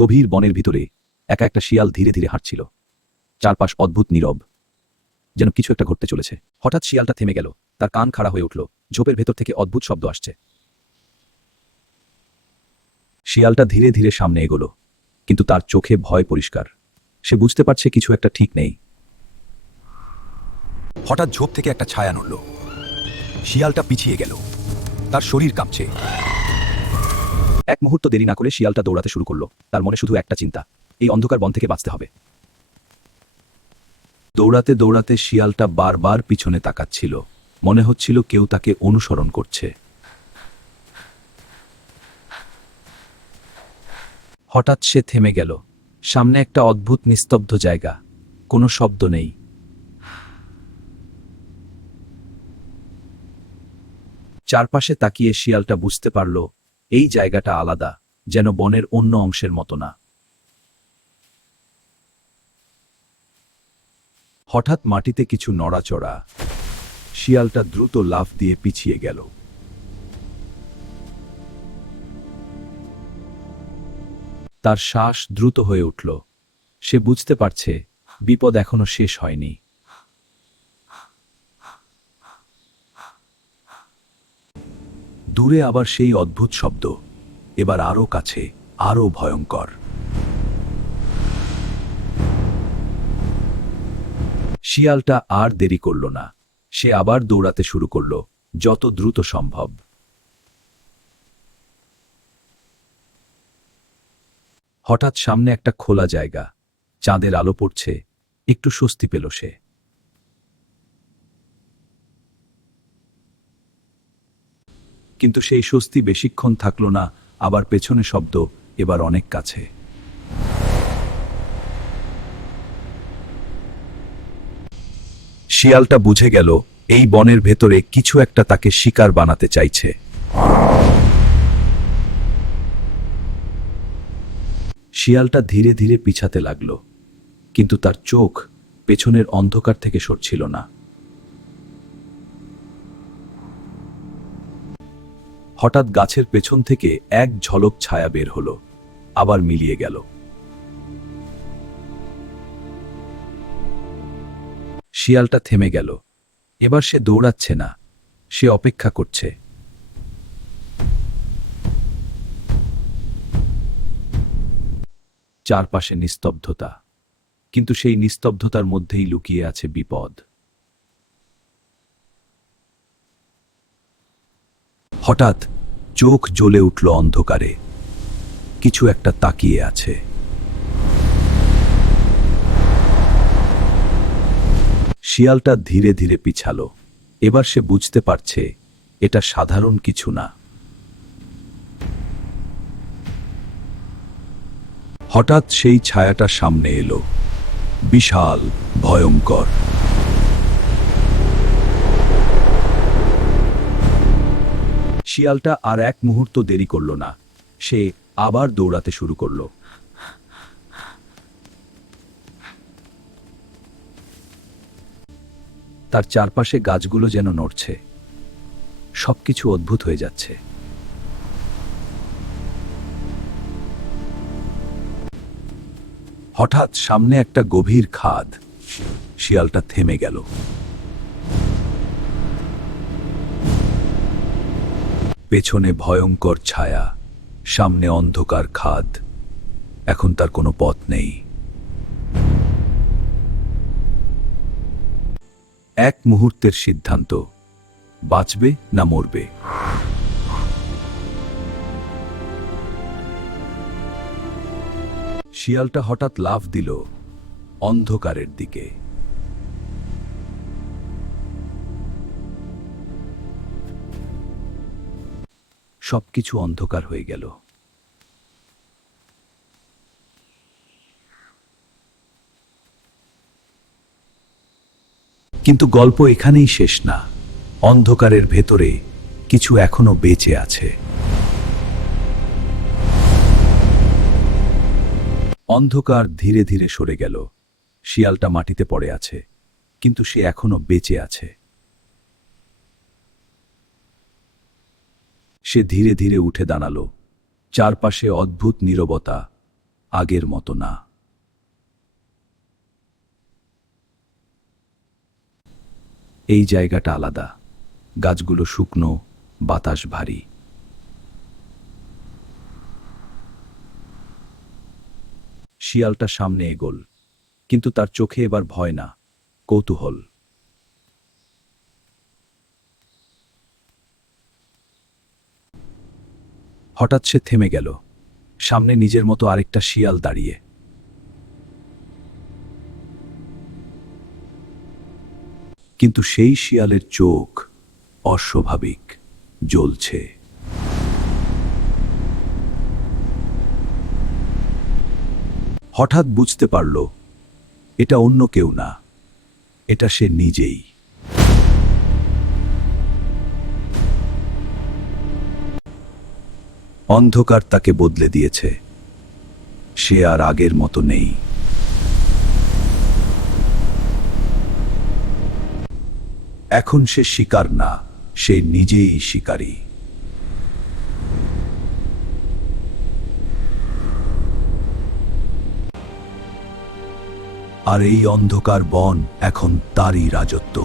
গভীর বনের ভিতরে একা একটা শিয়াল ধীরে ধীরে হাঁটছিল। চারপাশ অদ্ভুত নীরব, যেন কিছু একটা ঘটতে চলেছে। হঠাৎ শিয়ালটা থেমে গেল, তার কান খাড়া হয়ে উঠল। ঝোপের ভেতর থেকে অদ্ভুত শব্দ আসছে। শিয়ালটা ধীরে ধীরে সামনে এগোলো, কিন্তু তার চোখে ভয় পরিষ্কার। সে বুঝতে পারছে কিছু একটা ঠিক নেই। হঠাৎ ঝোপ থেকে একটা ছায়া নড়ল। শিয়ালটা পিছিয়ে গেল, তার শরীর কাঁপছে। এক মুহূর্ত দেরি না করে শিয়ালটা দৌড়াতে শুরু করলো। তার মনে শুধু একটা চিন্তা, এই অন্ধকার বন থেকে বাঁচতে হবে। দৌড়াতে দৌড়াতে শিয়ালটা বারবার পিছনে তাকাচ্ছিল। মনে হচ্ছিল কেউ তাকে অনুসরণ করছে। হঠাৎ সে থেমে গেল। সামনে একটা অদ্ভুত নিস্তব্ধ জায়গা, কোনো শব্দ নেই। চারপাশে তাকিয়ে শিয়ালটা বুঝতে পারল এই জায়গাটা আলাদা, যেন বনের অন্য অংশের মতো না। হঠাৎ মাটিতে কিছু নড়াচড়া। শিয়ালটা দ্রুত লাফ দিয়ে পিছিয়ে গেল। তার শ্বাস দ্রুত হয়ে উঠল। সে বুঝতে পারছে বিপদ এখনো শেষ হয়নি। দূরে আবার সেই অদ্ভুত শব্দ, এবার আরো কাছে, আরো ভয়ঙ্কর। শিয়ালটা আর দেরি করল না। সে আবার দৌড়াতে শুরু করল, যত দ্রুত সম্ভব। হঠাৎ সামনে একটা খোলা জায়গা, চাঁদের আলো পড়ছে। একটু স্বস্তি পেল সে। কিন্তু সেই স্বস্তি বেশিক্ষণ থাকল না। আবার পেছনে শব্দ, এবার অনেক কাছে। শিয়ালটা বুঝে গেল এই বনের ভেতরে কিছু একটা তাকে শিকার বানাতে চাইছে। শিয়ালটা ধীরে ধীরে পিছাতে লাগল, কিন্তু তার চোখ পেছনের অন্ধকার থেকে সরছিল না। হঠাৎ গাছের পেছন থেকে এক ঝলক ছায়া বের হলো, আবার মিলিয়ে গেল। শিয়ালটা থেমে গেল। এবার সে দৌড়াচ্ছে না, সে অপেক্ষা করছে। চারপাশে নিস্তব্ধতা, কিন্তু সেই নিস্তব্ধতার মধ্যেই লুকিয়ে আছে বিপদ। হঠাৎ চোখ জ্বলে উঠল অন্ধকারে। কিছু একটা তাকিয়ে আছে। শিয়ালটা ধীরে ধীরে পিছালো। এবার সে বুঝতে পারছে এটা সাধারণ কিছু না। হঠাৎ সেই ছায়াটা সামনে এলো, বিশাল, ভয়ঙ্কর। শিয়ালটা আর এক মুহূর্ত দেরি করল না। সে আবার দৌড়াতে শুরু করল। তার চারপাশে গাছগুলো যেন নড়ছে, সবকিছু অদ্ভুত হয়ে যাচ্ছে। হঠাৎ সামনে একটা গভীর খাদ। শিয়ালটা থেমে গেল। পেছনে ভয়ঙ্কর ছায়া, সামনে অন্ধকার খাদ। এখন তার কোনো পথ নেই। এক মুহূর্তের সিদ্ধান্ত, বাঁচবে না মরবে। শিয়ালটা হঠাৎ লাফ দিল অন্ধকারের দিকে। সবকিছু অন্ধকার হয়ে গেল। কিন্তু গল্প এখানেই শেষ না। অন্ধকারের ভেতরে কিছু এখনো বেঁচে আছে। অন্ধকার ধীরে ধীরে সরে গেল। শিয়ালটা মাটিতে পড়ে আছে, কিন্তু সে এখনো বেঁচে আছে। সে ধীরে ধীরে উঠে দাঁড়ালো। চারপাশে অদ্ভুত নীরবতা, আগের মতো না। এই জায়গাটা আলাদা, গাছগুলো শুকনো, বাতাস ভারী। শিয়ালটা সামনে এগোল, কিন্তু তার চোখে এবার ভয় না, কৌতূহল। হঠাৎ সে থেমে গেল, সামনে নিজের মতো আরেকটা শিয়াল দাঁড়িয়ে। কিন্তু সেই শিয়ালের চোখ অস্বাভাবিক, জ্বলছে। হঠাৎ বুঝতে পারল এটা অন্য কেউ না, এটা সে নিজেই। অন্ধকার তাকে বদলে দিয়েছে, সে আর আগের মতো নেই। এখন সে শিকার না, সে নিজেই শিকারী। আর এই অন্ধকার বন এখন তারই রাজত্ব।